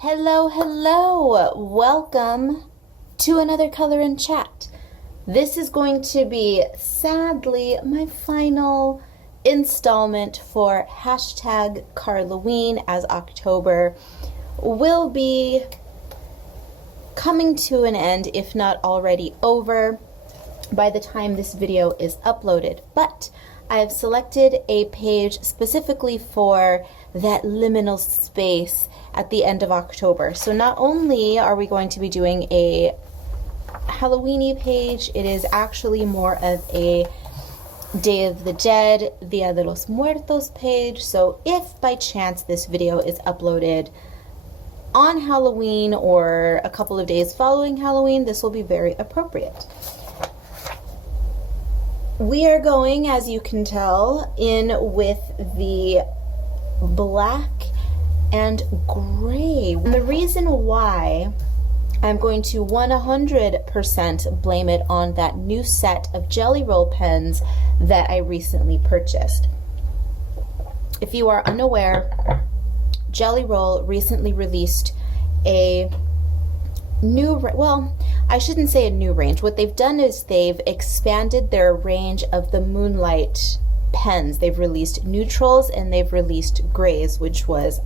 Hello, hello! Welcome to another Color and Chat. This is going to be, sadly, my final installment for hashtag Karlaween, as October will be coming to an end, if not already over, by the time this video is uploaded. But I have selected a page specifically for that liminal space at the end of October. So not only are we going to be doing a Halloweeny page, it is actually more of a Day of the Dead, Dia de los Muertos page. So if by chance this video is uploaded on Halloween or a couple of days following Halloween, this will be very appropriate. We are going, as you can tell, in with the black and gray. And the reason why I'm going to 100% blame it on that new set of Jelly Roll pens that I recently purchased. If you are unaware, Jelly Roll recently released a new, well, I shouldn't say a new range. What they've done is they've expanded their range of the Moonlight pens. They've released neutrals and they've released grays, which was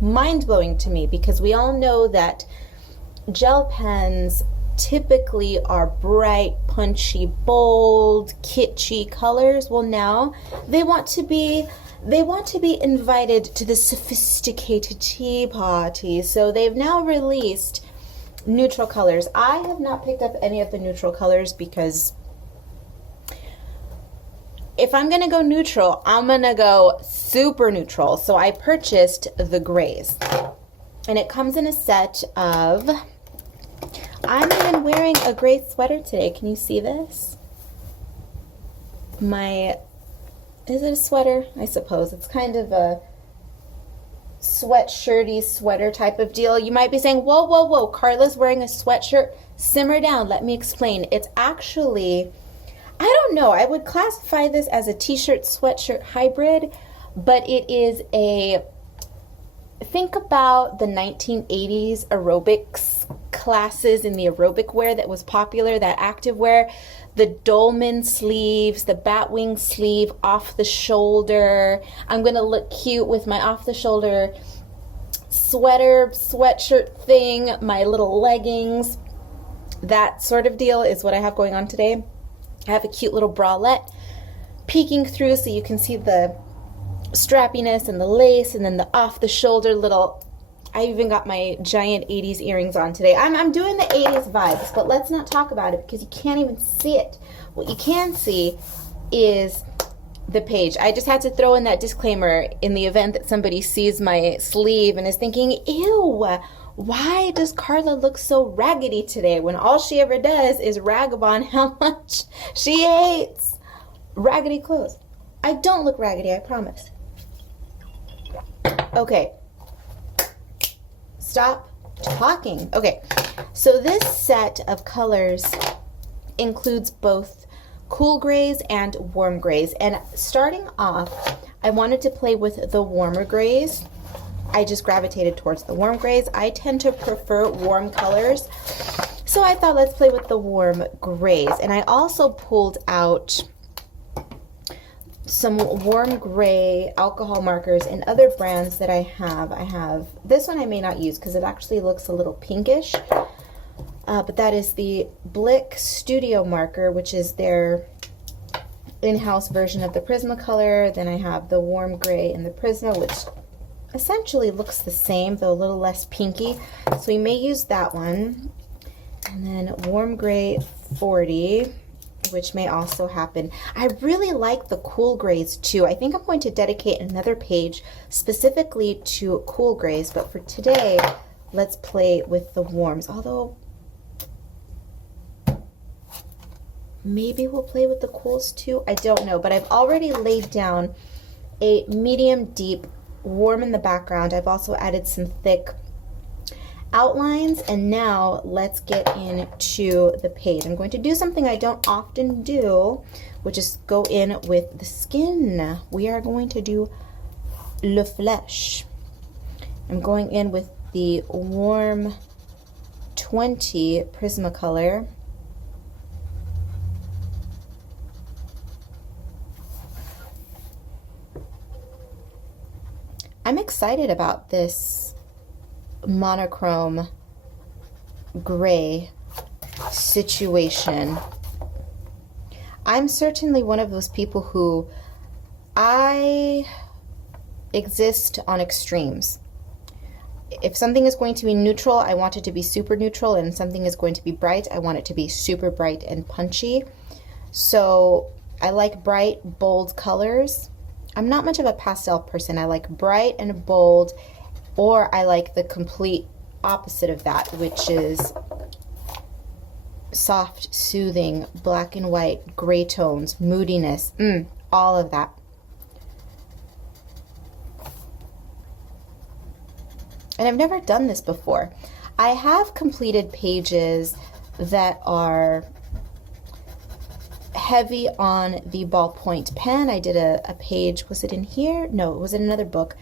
mind-blowing to me because we all know that gel pens typically are bright, punchy, bold, kitschy colors. Well, now they want to be invited to the sophisticated tea party. So they've now released neutral colors. I have not picked up any of the neutral colors because if I'm gonna go neutral, I'm gonna go super neutral. So I purchased the grays, and it comes in a set of, I'm even wearing a gray sweater today. Can you see this? Is it a sweater? I suppose it's kind of a sweatshirty sweater type of deal. You might be saying, whoa, whoa, whoa, Karla's wearing a sweatshirt. Simmer down, let me explain. It's actually, I don't know, I would classify this as a t-shirt sweatshirt hybrid, but it is think about the 1980s aerobics classes in the aerobic wear that was popular, that active wear, the dolman sleeves, the batwing sleeve off the shoulder. I'm gonna look cute with my off the shoulder sweatshirt thing, my little leggings. That sort of deal is what I have going on today. I have a cute little bralette peeking through so you can see the strappiness and the lace, and then the off the shoulder little, I even got my giant 80s earrings on today. I'm doing the 80s vibes, but let's not talk about it because you can't even see it. What you can see is the page. I just had to throw in that disclaimer in the event that somebody sees my sleeve and is thinking, ew, why does Karla look so raggedy today when all she ever does is rag upon how much she hates raggedy clothes? I don't look raggedy, I promise. Okay. Stop talking. Okay, so this set of colors includes both cool grays and warm grays. And starting off, I wanted to play with the warmer grays. I just gravitated towards the warm grays. I tend to prefer warm colors, so I thought let's play with the warm grays. And I also pulled out some warm gray alcohol markers in other brands that I have. I have this one I may not use because it actually looks a little pinkish, but that is the Blick Studio marker, which is their in-house version of the Prismacolor. Then I have the warm gray in the Prisma, which essentially looks the same, though a little less pinky. So we may use that one. And then warm gray 40, which may also happen. I really like the cool grays too. I think I'm going to dedicate another page specifically to cool grays, but for today, let's play with the warms. Although, maybe we'll play with the cools too. I don't know, but I've already laid down a medium deep warm in the background. I've also added some thick outlines, and now let's get into the page. I'm going to do something I don't often do, which is go in with the skin. We are going to do le flèche. I'm going in with the Warm 20 Prismacolor. I'm excited about this monochrome gray situation. I'm certainly one of those people who I exist on extremes. If something is going to be neutral, I want it to be super neutral, and something is going to be bright, I want it to be super bright and punchy. So I like bright, bold colors. I'm not much of a pastel person. I like bright and bold, or I like the complete opposite of that, which is soft, soothing, black and white, gray tones, moodiness, all of that. And I've never done this before. I have completed pages that are heavy on the ballpoint pen. I did a page, was it in here? No, it was in another book,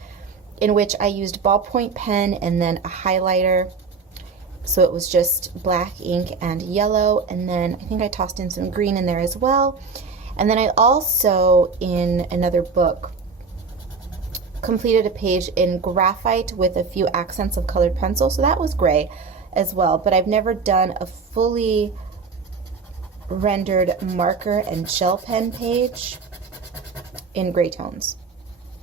in which I used ballpoint pen and then a highlighter. So it was just black ink and yellow, and then I think I tossed in some green in there as well. And then I also, in another book, completed a page in graphite with a few accents of colored pencil, so that was gray as well. But I've never done a fully rendered marker and gel pen page in gray tones.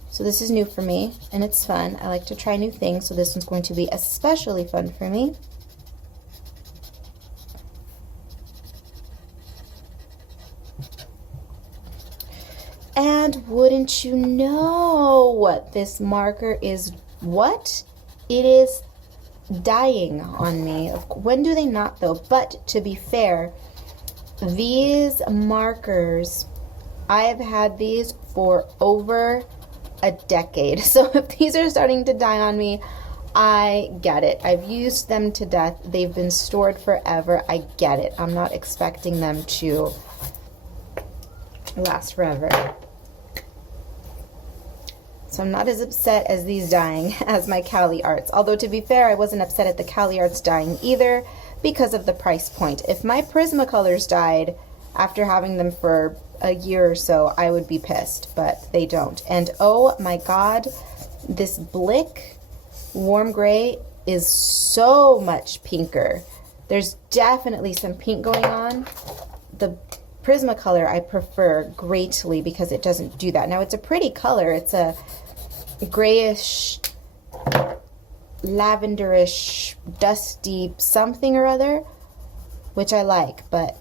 So this is new for me, and it's fun. I like to try new things, so this one's going to be especially fun for me. And wouldn't you know what, this marker is what? It is dying on me. When do they not though? But to be fair, these markers, I have had these for over a decade. So if these are starting to die on me, I get it. I've used them to death. They've been stored forever. I get it. I'm not expecting them to last forever. So I'm not as upset as these dying as my Cali Arts. Although to be fair, I wasn't upset at the Cali Arts dying either because of the price point. If my Prismacolors died after having them for a year or so, I would be pissed, but they don't. And oh my God, this Blick Warm Gray is so much pinker. There's definitely some pink going on. The Prismacolor I prefer greatly because it doesn't do that. Now it's a pretty color. It's a grayish, lavenderish, dusty something or other, which I like, but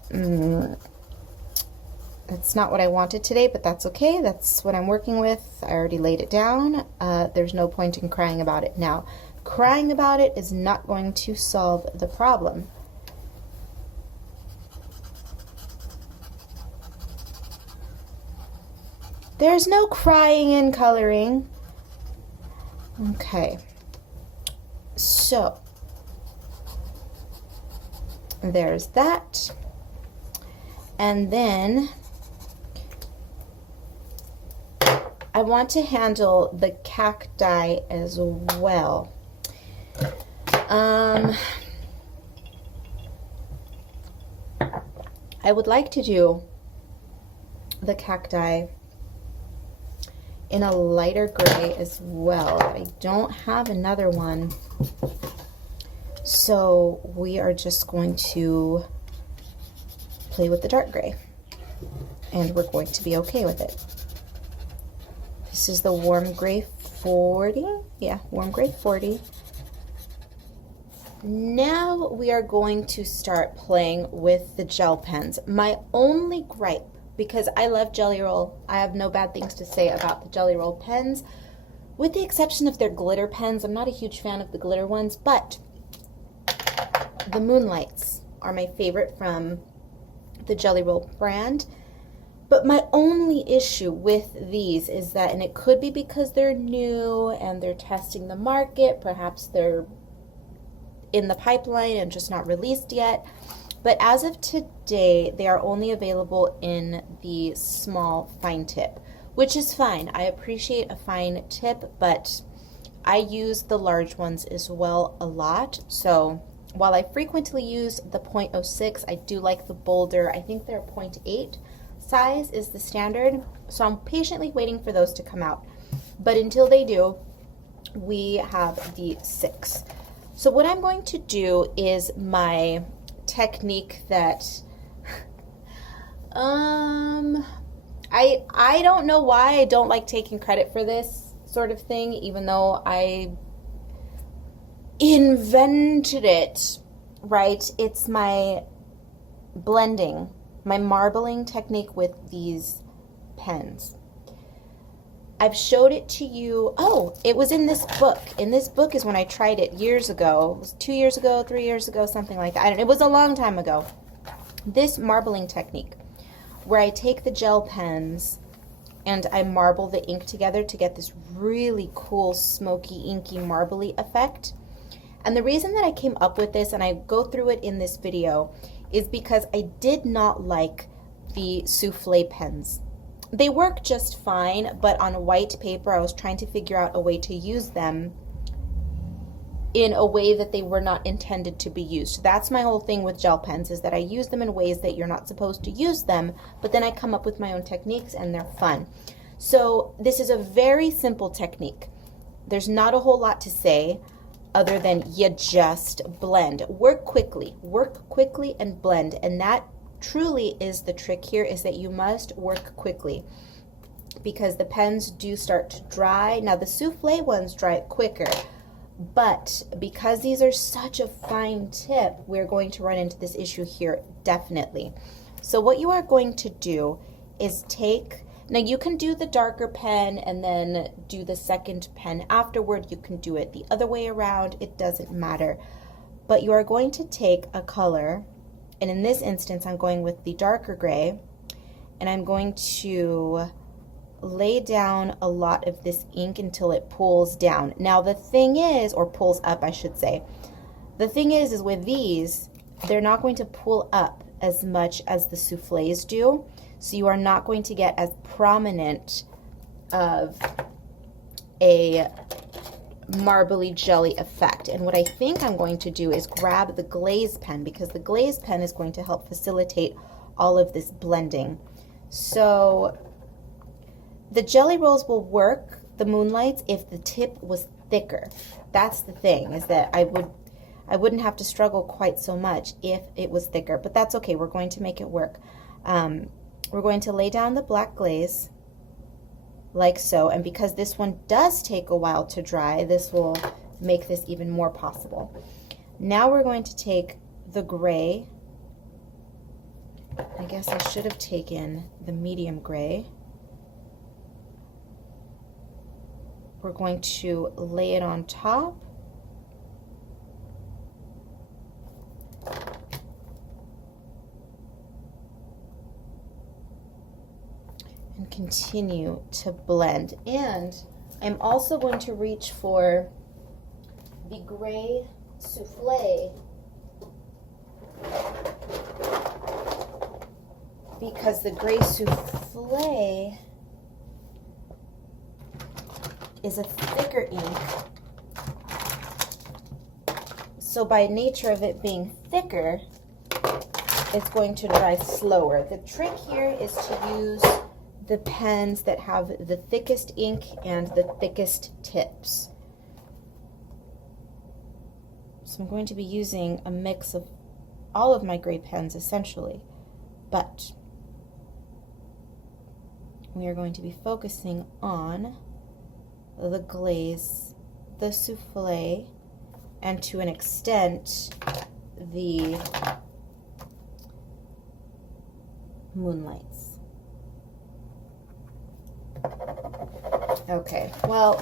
that's not what I wanted today, but that's okay. That's what I'm working with. I already laid it down. There's no point in crying about it now. Crying about it is not going to solve the problem. There's no crying in coloring. Okay, so there's that. And then I want to handle the cacti as well. I would like to do the cacti in a lighter gray as well. I don't have another one, so we are just going to play with the dark gray, and we're going to be okay with it. This is the Warm Gray 40. Yeah, Warm Gray 40. Now we are going to start playing with the gel pens. My only gripe, because I love Jelly Roll, I have no bad things to say about the Jelly Roll pens, with the exception of their glitter pens. I'm not a huge fan of the glitter ones, but the Moonlights are my favorite from the Jelly Roll brand. But my only issue with these is that, and it could be because they're new and they're testing the market, perhaps they're in the pipeline and just not released yet, but as of today, they are only available in the small fine tip, which is fine. I appreciate a fine tip, but I use the large ones as well a lot. So while I frequently use the 0.06, I do like the bolder, I think they're 0.8 size is the standard. So I'm patiently waiting for those to come out. But until they do, we have the 6. So what I'm going to do is my technique that I don't know why I don't like taking credit for this sort of thing, even though I invented it, right? It's my blending, my marbling technique with these pens. I've showed it to you. Oh, it was in this book. In this book is when I tried it years ago. It was 2 years ago, 3 years ago, something like that. It was a long time ago. This marbling technique, where I take the gel pens and I marble the ink together to get this really cool, smoky, inky, marbly effect. And the reason that I came up with this, and I go through it in this video, is because I did not like the souffle pens. They work just fine, but on white paper, I was trying to figure out a way to use them in a way that they were not intended to be used. That's my whole thing with gel pens, is that I use them in ways that you're not supposed to use them, but then I come up with my own techniques and they're fun. So this is a very simple technique. There's not a whole lot to say other than you just blend. Work quickly and blend. And that truly is the trick here, is that you must work quickly because the pens do start to dry. Now the souffle ones dry quicker, but because these are such a fine tip, we're going to run into this issue here definitely. So what you are going to do is take, now you can do the darker pen and then do the second pen afterward. You can do it the other way around. It doesn't matter. But you are going to take a color, and in this instance I'm going with the darker gray, and I'm going to lay down a lot of this ink until it pulls down. Now the thing is, or pulls up I should say, the thing is with these, they're not going to pull up as much as the soufflés do, so you are not going to get as prominent of a marbly jelly effect. And what I think I'm going to do is grab the glaze pen, because the glaze pen is going to help facilitate all of this blending. So the jelly rolls will work, the Moonlights, if the tip was thicker. That's the thing, is that I wouldn't have to struggle quite so much if it was thicker, but that's okay. We're going to make it work. We're going to lay down the black glaze like so, and because this one does take a while to dry, this will make this even more possible. Now we're going to take the gray. I guess I should have taken the medium gray. We're going to lay it on top. And continue to blend. And I'm also going to reach for the gray souffle, because the gray souffle is a thicker ink. So by nature of it being thicker, it's going to dry slower. The trick here is to use the pens that have the thickest ink and the thickest tips. So I'm going to be using a mix of all of my gray pens essentially, but we are going to be focusing on the glaze, the souffle, and to an extent the Moonlights. Okay, well,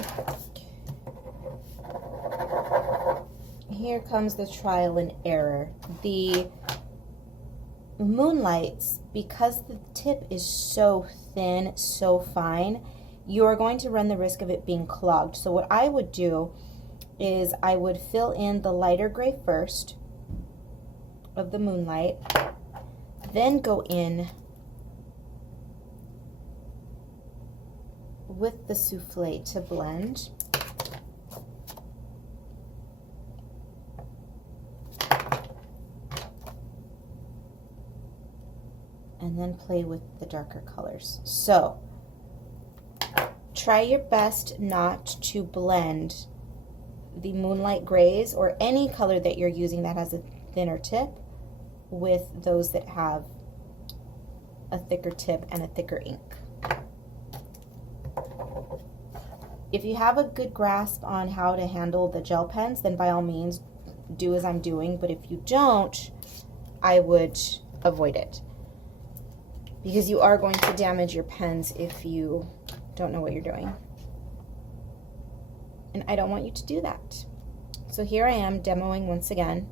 here comes the trial and error. The Moonlights, because the tip is so thin, so fine, you are going to run the risk of it being clogged. So what I would do is I would fill in the lighter gray first of the Moonlight, then go in with the souffle to blend. and then play with the darker colors. So try your best not to blend the Moonlight grays or any color that you're using that has a thinner tip with those that have a thicker tip and a thicker ink. If you have a good grasp on how to handle the gel pens, then by all means do as I'm doing, but if you don't, I would avoid it, because you are going to damage your pens if you don't know what you're doing. And I don't want you to do that. So here I am demoing once again.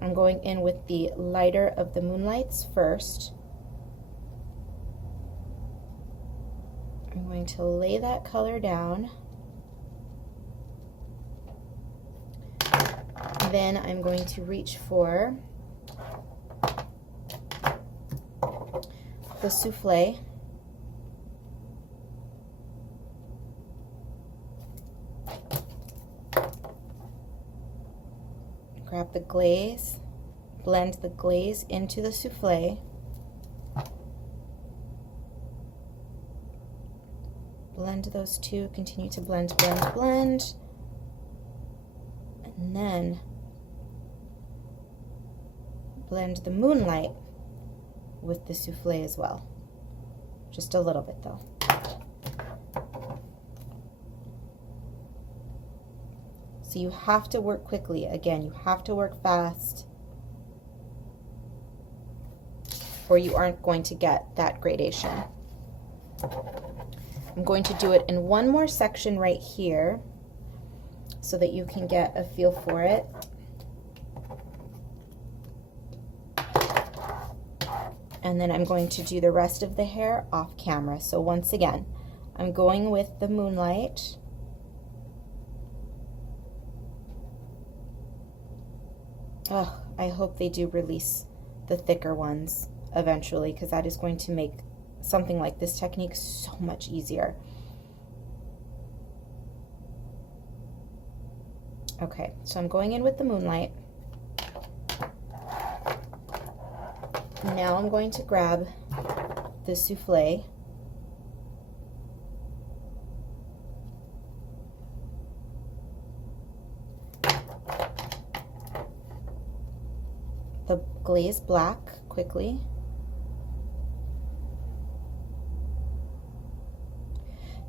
I'm going in with the lighter of the Moonlights first. I'm going to lay that color down. Then I'm going to reach for the souffle. Grab the glaze, blend the glaze into the souffle. Blend those two, continue to blend, blend, blend. And then blend the Moonlight with the souffle as well. Just a little bit though. So you have to work quickly. Again, you have to work fast, or you aren't going to get that gradation. I'm going to do it in one more section right here so that you can get a feel for it. And then I'm going to do the rest of the hair off camera. So once again, I'm going with the Moonlight. Oh, I hope they do release the thicker ones eventually, because that is going to make something like this technique so much easier. Okay, so I'm going in with the Moonlight. Now I'm going to grab the souffle. The glaze black quickly.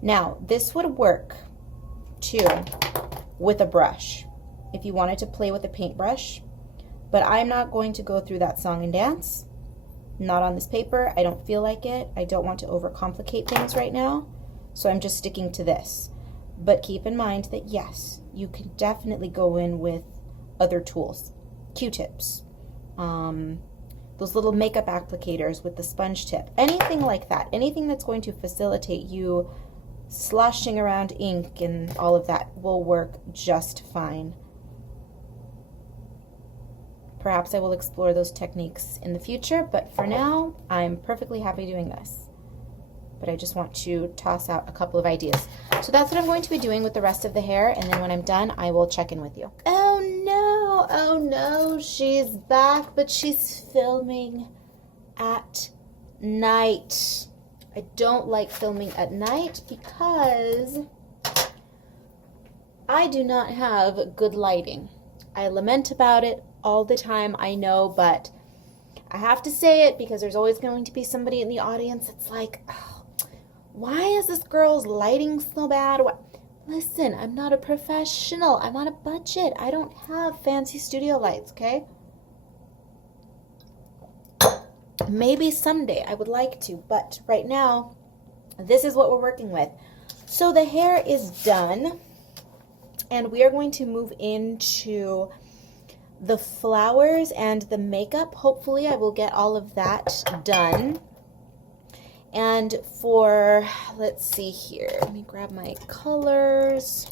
Now, this would work too with a brush if you wanted to play with a paintbrush, but I'm not going to go through that song and dance. Not on this paper. I don't feel like it. I don't want to overcomplicate things right now, so I'm just sticking to this. But keep in mind that yes, you can definitely go in with other tools, Q-tips, those little makeup applicators with the sponge tip, anything like that, anything that's going to facilitate you sloshing around ink and all of that will work just fine. Perhaps I will explore those techniques in the future, but for now, I'm perfectly happy doing this. But I just want to toss out a couple of ideas. So that's what I'm going to be doing with the rest of the hair, and then when I'm done, I will check in with you. Oh no, she's back, but she's filming at night. I don't like filming at night because I do not have good lighting. I lament about it all the time, I know, but I have to say it because there's always going to be somebody in the audience that's like, oh, why is this girl's lighting so bad? Listen, I'm not a professional. I'm on a budget. I don't have fancy studio lights, okay? Maybe someday I would like to, but right now, this is what we're working with. So the hair is done, and we are going to move into the flowers and the makeup. Hopefully I will get all of that done. And for, let's see here, let me grab my colors.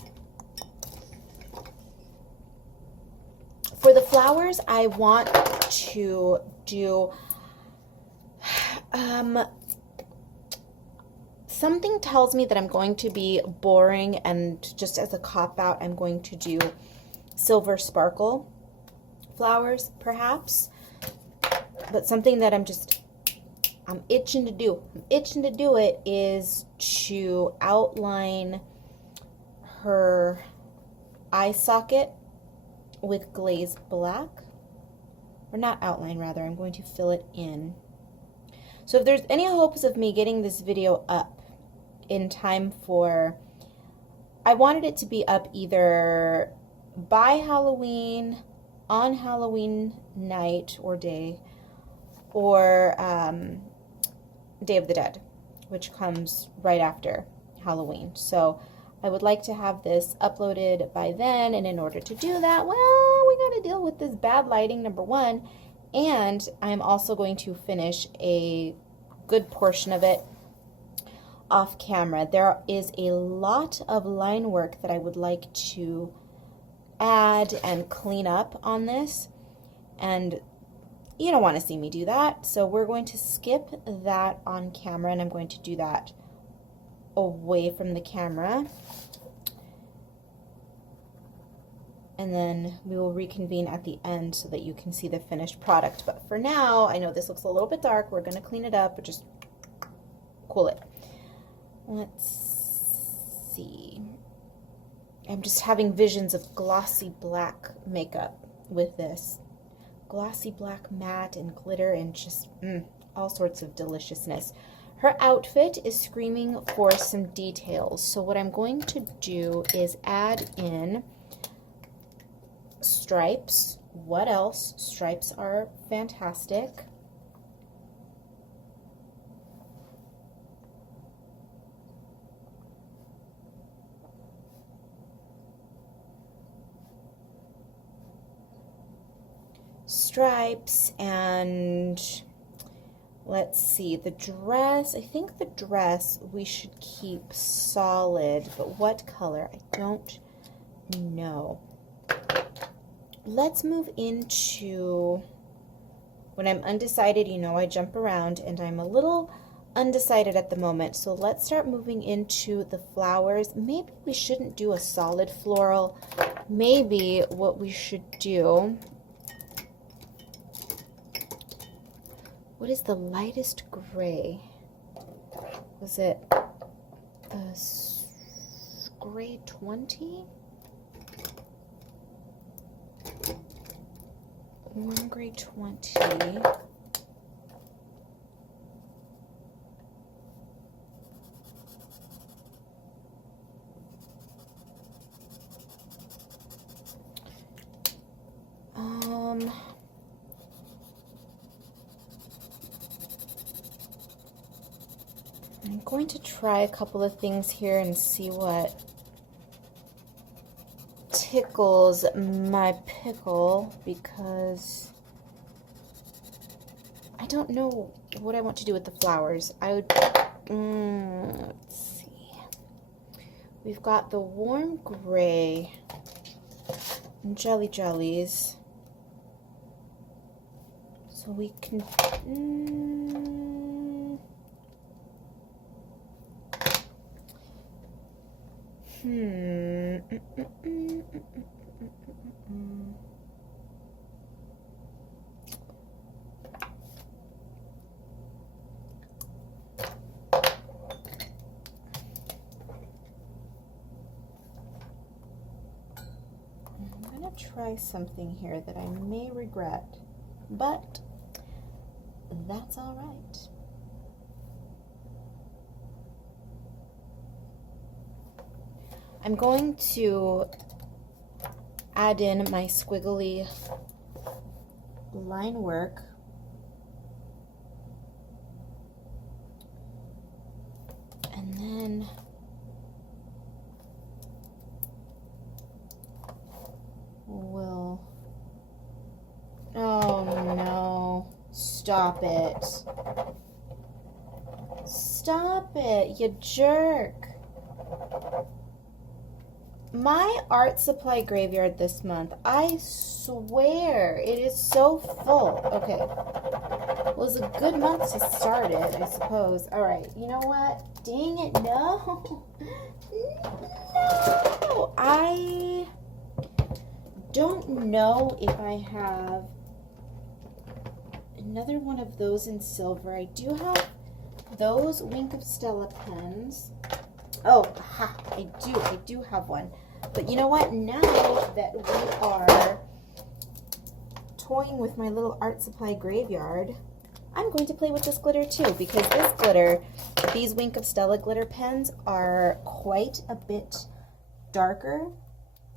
For the flowers, I want to do something tells me that I'm going to be boring, and just as a cop-out, I'm going to do silver sparkle flowers, perhaps, but something that I'm just I'm itching to do it is to outline her eye socket with glazed black. Or not outline, rather. I'm going to fill it in. So if there's any hopes of me getting this video up in time for, I wanted it to be up either by Halloween, on Halloween night or day, or Day of the Dead, which comes right after Halloween. So I would like to have this uploaded by then, and in order to do that, well, we got to deal with this bad lighting, number one, and I'm also going to finish a good portion of it off camera. There is a lot of line work that I would like to add and clean up on this, and you don't want to see me do that, so we're going to skip that on camera, and I'm going to do that away from the camera, and then we will reconvene at the end so that you can see the finished product. But for now, I know this looks a little bit dark. We're going to clean it up, but just cool it. Let's see. I'm just having visions of glossy black makeup with this. Glossy black matte and glitter and just all sorts of deliciousness. Her outfit is screaming for some details. So what I'm going to do is add in stripes. What else? Stripes are fantastic. Stripes, and let's see, the dress, I think the dress we should keep solid, but what color? I don't know. Let's move into, when I'm undecided, you know I jump around, and I'm a little undecided at the moment, so let's start moving into the flowers. Maybe we shouldn't do a solid floral. Maybe what we should do, what is the lightest gray? Was it gray 20? Warm gray 20. I'm going to try a couple of things here and see what tickles my pickle, because I don't know what I want to do with the flowers. I would, let's see. We've got the warm gray and jelly jellies. So we can, I'm going to try something here that I may regret, but that's all right. I'm going to add in my squiggly line work. And then we'll, oh no, stop it. Stop it, you jerk. My art supply graveyard this month, I swear, it is so full. Okay. Well, it was a good month to start it, I suppose. All right. You know what? Dang it. No. No. I don't know if I have another one of those in silver. I do have those Wink of Stella pens. Oh, ha, I do have one. But you know what? Now that we are toying with my little art supply graveyard, I'm going to play with this glitter too, because this glitter, these Wink of Stella glitter pens are quite a bit darker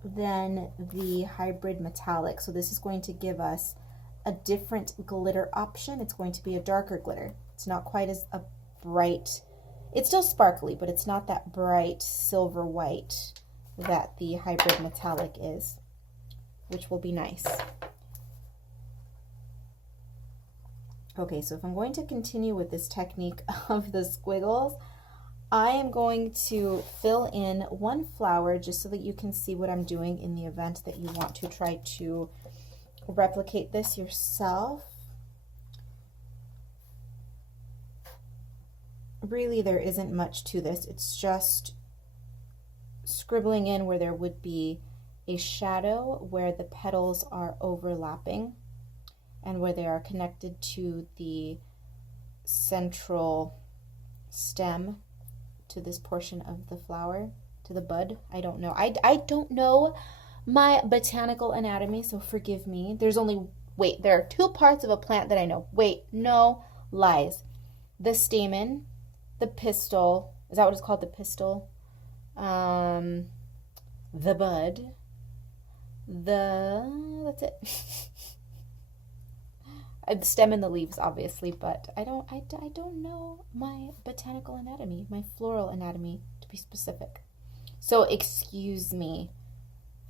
than the hybrid metallic. So this is going to give us a different glitter option. It's going to be a darker glitter. It's not quite as a bright, it's still sparkly, but it's not that bright silver white that the hybrid metallic is, which will be nice. Okay, so if I'm going to continue with this technique of the squiggles, I am going to fill in one flower just so that you can see what I'm doing in the event that you want to try to replicate this yourself. Really, there isn't much to this. It's just scribbling in where there would be a shadow where the petals are overlapping and where they are connected to the central stem, to this portion of the flower, to the bud. I don't know. I don't know my botanical anatomy, so forgive me. There are two parts of a plant that I know. Wait, no, lies. The stamen, the pistil, is that what it's called, the pistil? The bud, that's it. The stem and the leaves, obviously, but I don't know my botanical anatomy, my floral anatomy, to be specific. So excuse me.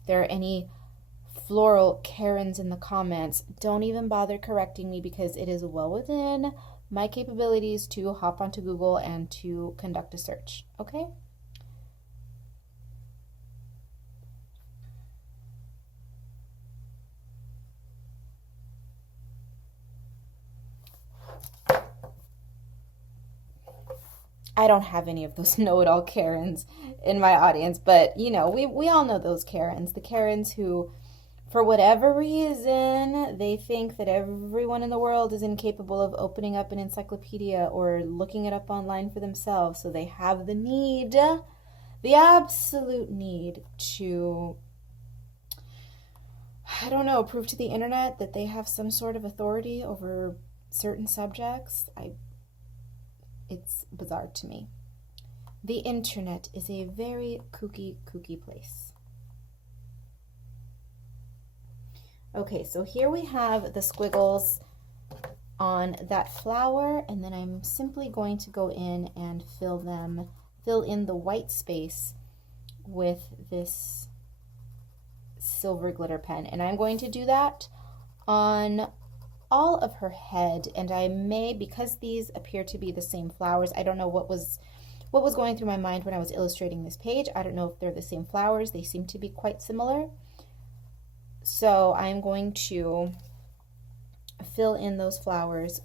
If there are any floral Karens in the comments, don't even bother correcting me, because it is well within my capabilities to hop onto Google and to conduct a search, okay? I don't have any of those know-it-all Karens in my audience, but you know, we all know those Karens. The Karens who, for whatever reason, they think that everyone in the world is incapable of opening up an encyclopedia or looking it up online for themselves. So they have the need, the absolute need to, I don't know, prove to the internet that they have some sort of authority over certain subjects. It's bizarre to me. The internet is a very kooky place. Okay, so here we have the squiggles on that flower, and then I'm simply going to go in and fill in the white space with this silver glitter pen. And I'm going to do that on all of her head, and I may, because these appear to be the same flowers, I don't know what was going through my mind when I was illustrating this page. I don't know if they're the same flowers. They seem to be quite similar. So I'm going to fill in those flowers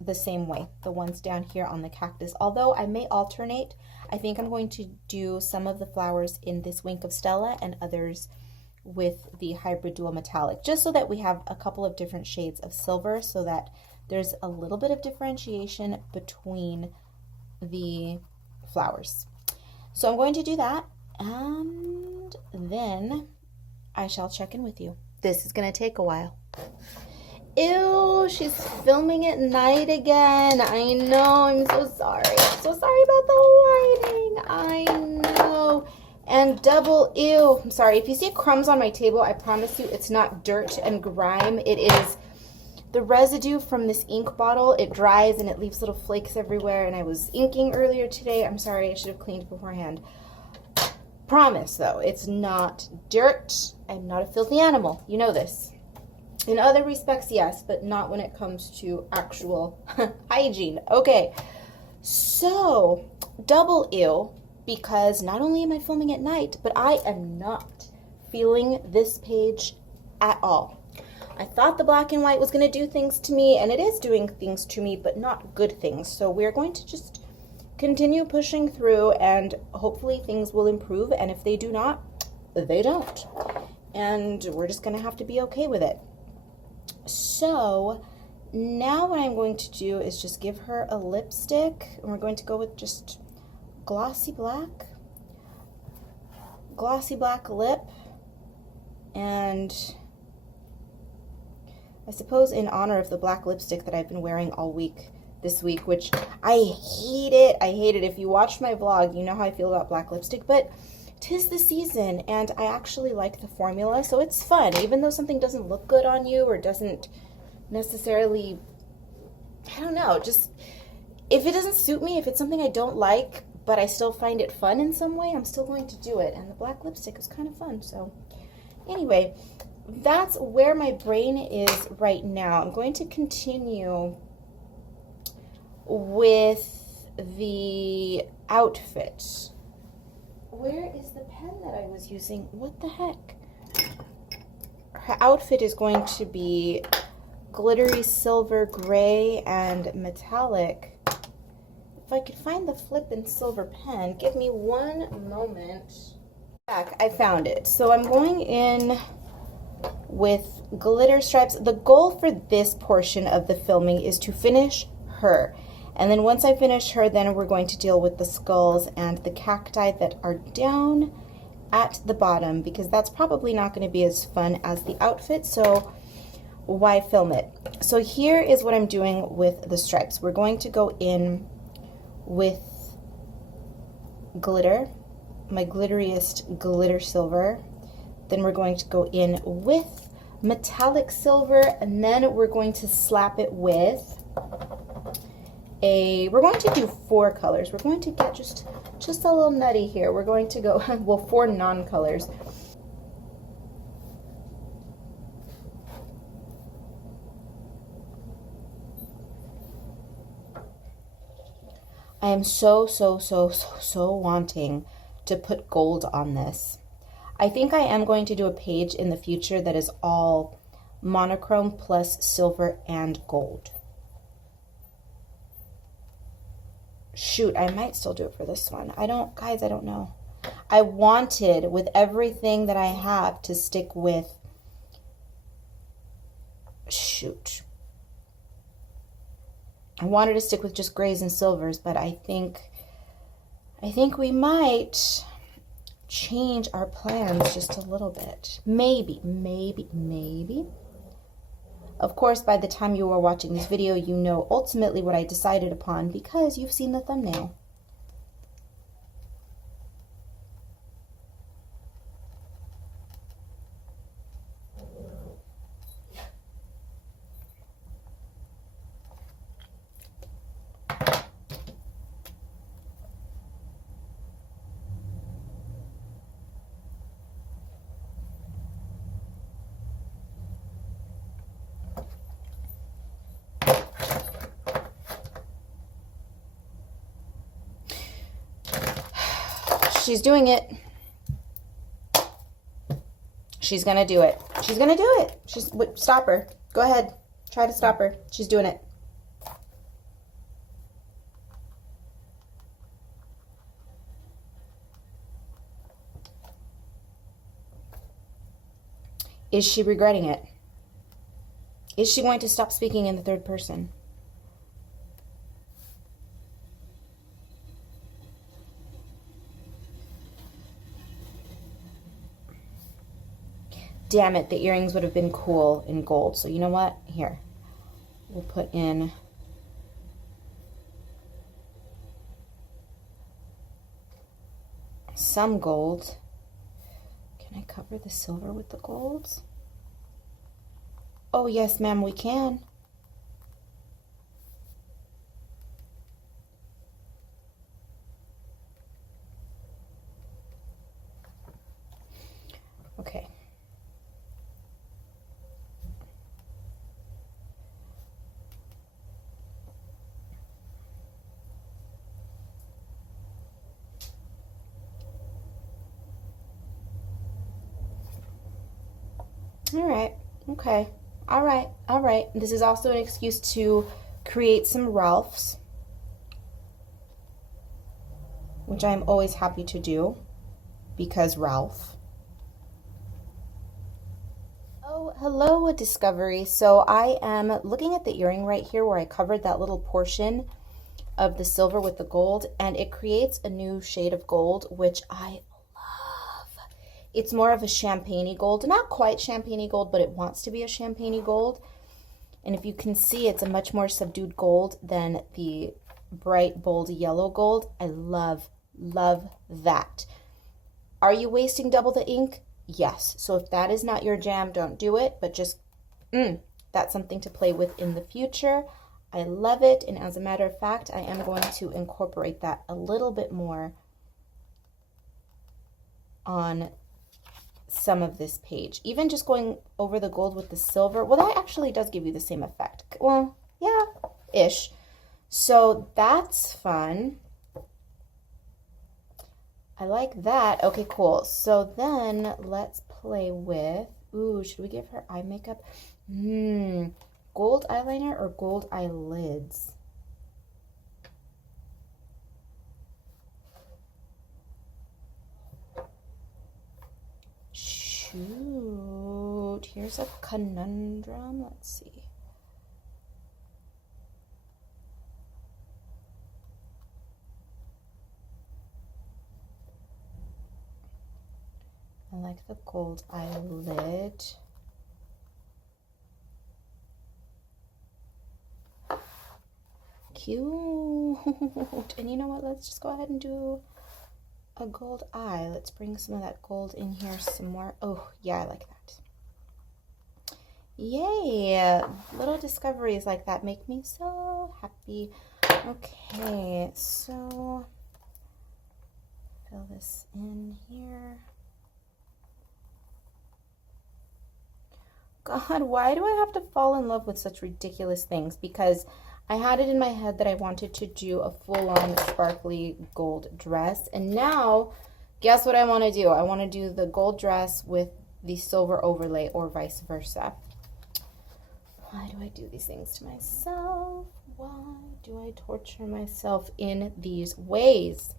the same way, the ones down here on the cactus. Although I may alternate, I think I'm going to do some of the flowers in this Wink of Stella and others with the hybrid dual metallic, just so that we have a couple of different shades of silver, so that there's a little bit of differentiation between the flowers. So I'm going to do that, and then I shall check in with you. This is going to take a while. Ew, she's filming at night again. I know, I'm so sorry. I'm so sorry about the lighting. I know. And double ew. I'm sorry. If you see crumbs on my table, I promise you it's not dirt and grime. It is the residue from this ink bottle. It dries and it leaves little flakes everywhere. And I was inking earlier today. I'm sorry. I should have cleaned beforehand. Promise, though, it's not dirt. I'm not a filthy animal. You know this. In other respects, yes, but not when it comes to actual hygiene. Okay. So, double ew. Because not only am I filming at night, but I am not feeling this page at all. I thought the black and white was going to do things to me, and it is doing things to me, but not good things. So we're going to just continue pushing through, and hopefully things will improve. And if they do not, they don't. And we're just going to have to be okay with it. So now what I'm going to do is just give her a lipstick, and we're going to go with just glossy black lip, and I suppose in honor of the black lipstick that I've been wearing all week this week, which I hate it. I hate it. If you watch my vlog, you know how I feel about black lipstick, but 'tis the season, and I actually like the formula, so it's fun. Even though something doesn't look good on you or doesn't necessarily, I don't know, just if it doesn't suit me, if it's something I don't like, but I still find it fun in some way, I'm still going to do it. And the black lipstick is kind of fun. So anyway, that's where my brain is right now. I'm going to continue with the outfit. Where is the pen that I was using? What the heck? Her outfit is going to be glittery silver, gray, and metallic. If I could find the flippin' silver pen, give me one moment. Back, I found it. So I'm going in with glitter stripes. The goal for this portion of the filming is to finish her. And then once I finish her, then we're going to deal with the skulls and the cacti that are down at the bottom, because that's probably not going to be as fun as the outfit, so why film it? So here is what I'm doing with the stripes. We're going to go in with glitter, my glitteriest glitter silver. Then we're going to go in with metallic silver, and then we're going to slap it with we're going to do 4 colors. We're going to get just a little nutty here. We're going to go, well, 4 non-colors. I am so wanting to put gold on this. I think I am going to do a page in the future that is all monochrome plus silver and gold. Shoot, I might still do it for this one. Guys, I don't know. I wanted, with everything that I have, to stick with, shoot. I wanted to stick with just grays and silvers, but I think we might change our plans just a little bit. Maybe. Of course, by the time you are watching this video, you know ultimately what I decided upon because you've seen the thumbnail. She's doing it. She's gonna do it. She's gonna do it. Stop her. Go ahead. Try to stop her. She's doing it. Is she regretting it? Is she going to stop speaking in the third person? Damn it, the earrings would have been cool in gold. So you know what? Here. We'll put in some gold. Can I cover the silver with the golds? Oh, yes, ma'am, we can. Okay. All right. Okay. All right. All right. This is also an excuse to create some Ralphs, which I'm always happy to do because Ralph. Hello, Discovery. So I am looking at the earring right here where I covered that little portion of the silver with the gold, and it creates a new shade of gold, which I love. It's more of a champagne-y gold, not quite champagne-y gold, but it wants to be a champagne-y gold. And if you can see, it's a much more subdued gold than the bright, bold yellow gold. I love, love that. Are you wasting double the ink? Yes. So if that is not your jam, don't do it, but just, that's something to play with in the future. I love it, and as a matter of fact, I am going to incorporate that a little bit more on some of this page. Even just going over the gold with the silver, well, that actually does give you the same effect. Well, yeah, ish. So that's fun. I like that. Okay, cool. So then let's play with, ooh, should we give her eye makeup? Gold eyeliner or gold eyelids? Shoot, here's a conundrum. Let's see. I like the gold eyelid. Cute. And you know what? Let's just go ahead and do a gold eye. Let's bring some of that gold in here some more. Oh, yeah, I like that. Yay! Little discoveries like that make me so happy. Okay, so fill this in here. God, why do I have to fall in love with such ridiculous things? Because I had it in my head that I wanted to do a full-on sparkly gold dress. And now, guess what I want to do? I want to do the gold dress with the silver overlay or vice versa. Why do I do these things to myself? Why do I torture myself in these ways?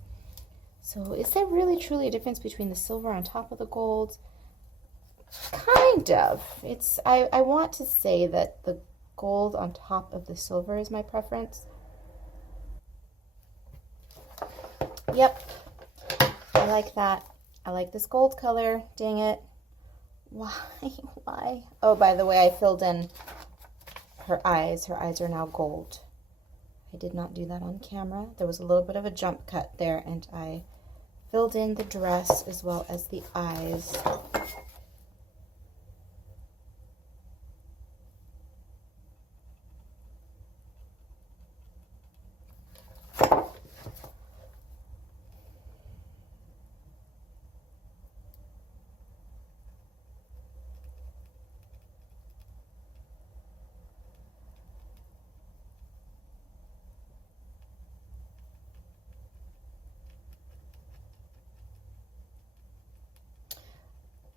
So is there really truly a difference between the silver on top of the gold? Kind of. It's I want to say that the gold on top of the silver is my preference. Yep. I like that. I like this gold color. Dang it. Why? Why? Oh, by the way, I filled in her eyes. Her eyes are now gold. I did not do that on camera. There was a little bit of a jump cut there, and I filled in the dress as well as the eyes.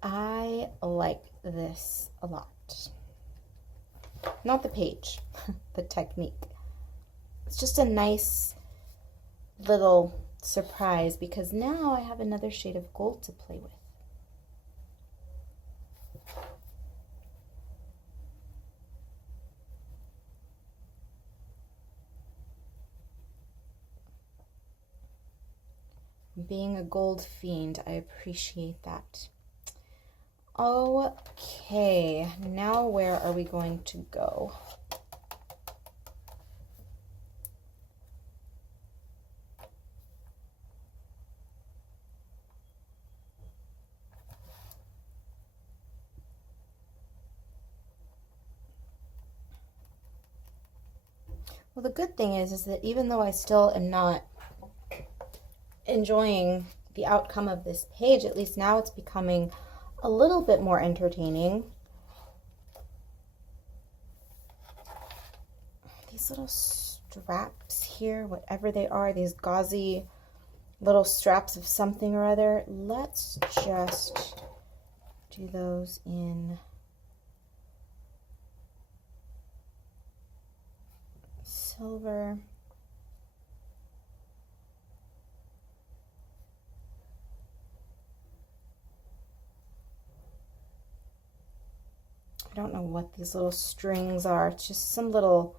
I like this a lot. Not the page, the technique. It's just a nice little surprise because now I have another shade of gold to play with. Being a gold fiend, I appreciate that. Okay, now where are we going to go? Well, the good thing is that even though I still am not enjoying the outcome of this page, at least now it's becoming a little bit more entertaining. These little straps here, whatever they are, these gauzy little straps of something or other, let's just do those in silver. don't know what these little strings are. It's just some little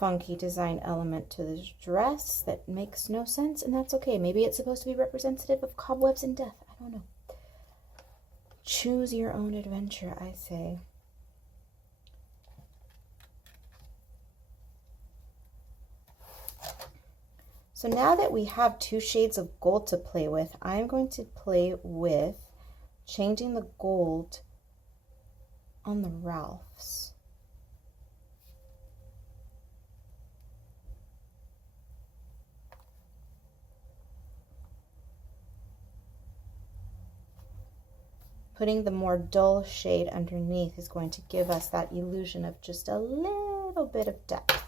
funky design element to this dress that makes no sense, and that's okay. Maybe it's supposed to be representative of cobwebs and death. I don't know. Choose your own adventure, I say. So now that we have 2 shades of gold to play with, I'm going to play with changing the gold on the Ralphs. Putting the more dull shade underneath is going to give us that illusion of just a little bit of depth.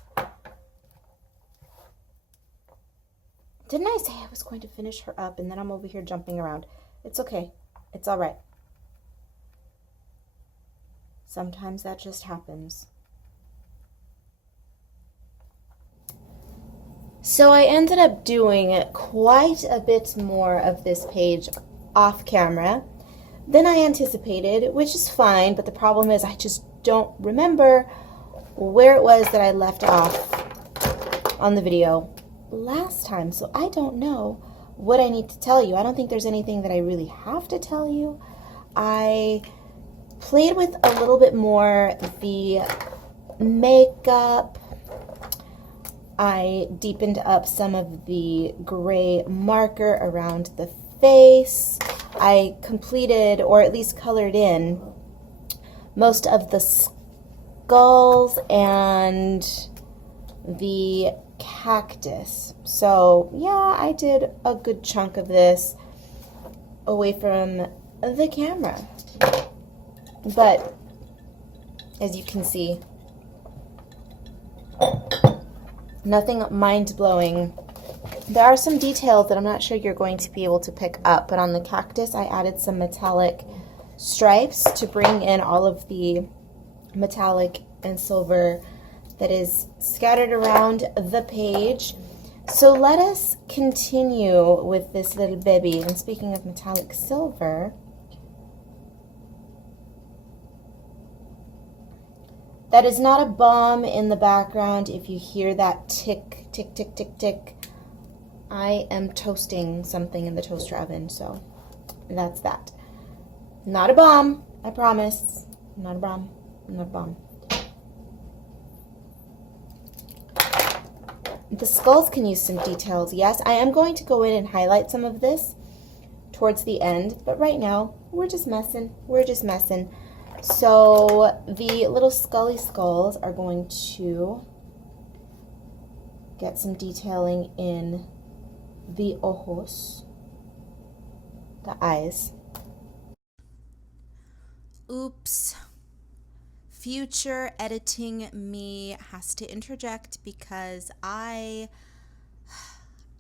Didn't I say I was going to finish her up and then I'm over here jumping around? It's okay. It's all right. Sometimes that just happens. So I ended up doing quite a bit more of this page off camera than I anticipated, which is fine, but the problem is I just don't remember where it was that I left off on the video last time, so I don't know what I need to tell you. I don't think there's anything that I really have to tell you. I played with a little bit more the makeup. I deepened up some of the gray marker around the face. I completed, or at least colored in, most of the skulls and the cactus. So yeah, I did a good chunk of this away from the camera. But as you can see, nothing mind-blowing. There are some details that I'm not sure you're going to be able to pick up, but on the cactus I added some metallic stripes to bring in all of the metallic and silver that is scattered around the page. So let us continue with this little baby. And speaking of metallic silver, that is not a bomb in the background. If you hear that tick, tick, tick, tick, tick, I am toasting something in the toaster oven, so that's that. Not a bomb, I promise. Not a bomb, not a bomb. The skulls can use some details, yes. I am going to go in and highlight some of this towards the end, but right now, we're just messing. We're just messing. So the little scully skulls are going to get some detailing in the ojos, the eyes. Oops. Future editing me has to interject because I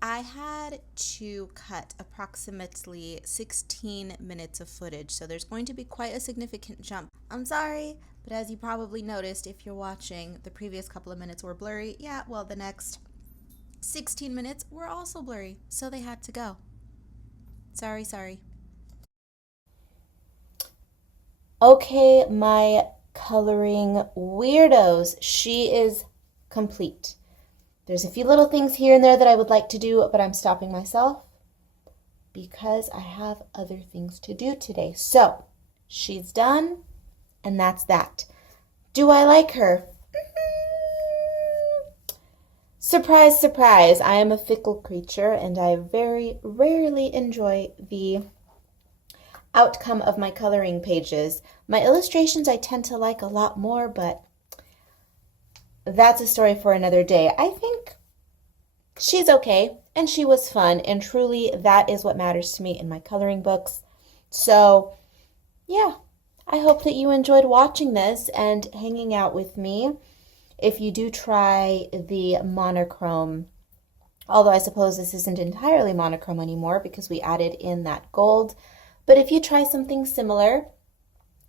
had to cut approximately 16 minutes of footage, so there's going to be quite a significant jump. I'm sorry, but as you probably noticed if you're watching, the previous couple of minutes were blurry. Yeah, well, the next 16 minutes were also blurry, so they had to go. Sorry. Okay, my coloring weirdos, she is complete. There's a few little things here and there that I would like to do, but I'm stopping myself because I have other things to do today. So, she's done, and that's that. Do I like her? Surprise, surprise. I am a fickle creature, and I very rarely enjoy the outcome of my coloring pages. My illustrations I tend to like a lot more, but that's a story for another day. I think she's okay, and she was fun, and truly that is what matters to me in my coloring books. So, yeah, I hope that you enjoyed watching this and hanging out with me. If you do try the monochrome, although I suppose this isn't entirely monochrome anymore because we added in that gold, but if you try something similar,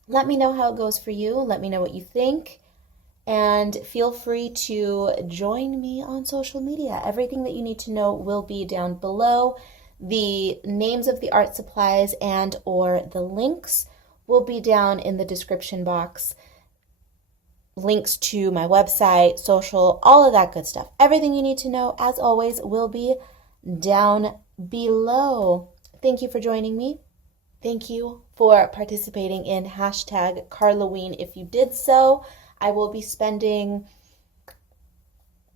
let me know how it goes for you. Let me know what you think. And feel free to join me on social media. Everything that you need to know will be down below. The names of the art supplies and or the links will be down in the description box. links to my website, social, all of that good stuff. Everything you need to know, as always, will be down below. Thank you for joining me. Thank you for participating in hashtag Karlaween. If you did so, I will be spending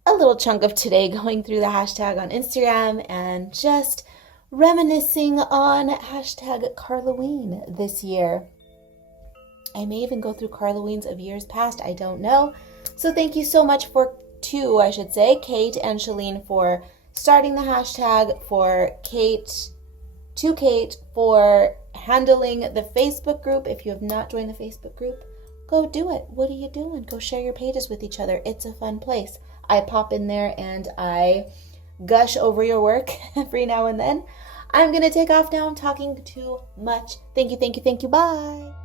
a little chunk of today going through the hashtag on Instagram and just reminiscing on hashtag Karlaween this year. I may even go through Karlaweens of years past. I don't know. So thank you so much Kate and Shalene for starting the hashtag, to Kate for handling the Facebook group. If you have not joined the Facebook group, go do it. What are you doing? Go share your pages with each other. It's a fun place. I pop in there and I gush over your work every now and then. I'm going to take off now. I'm talking too much. Thank you. Bye.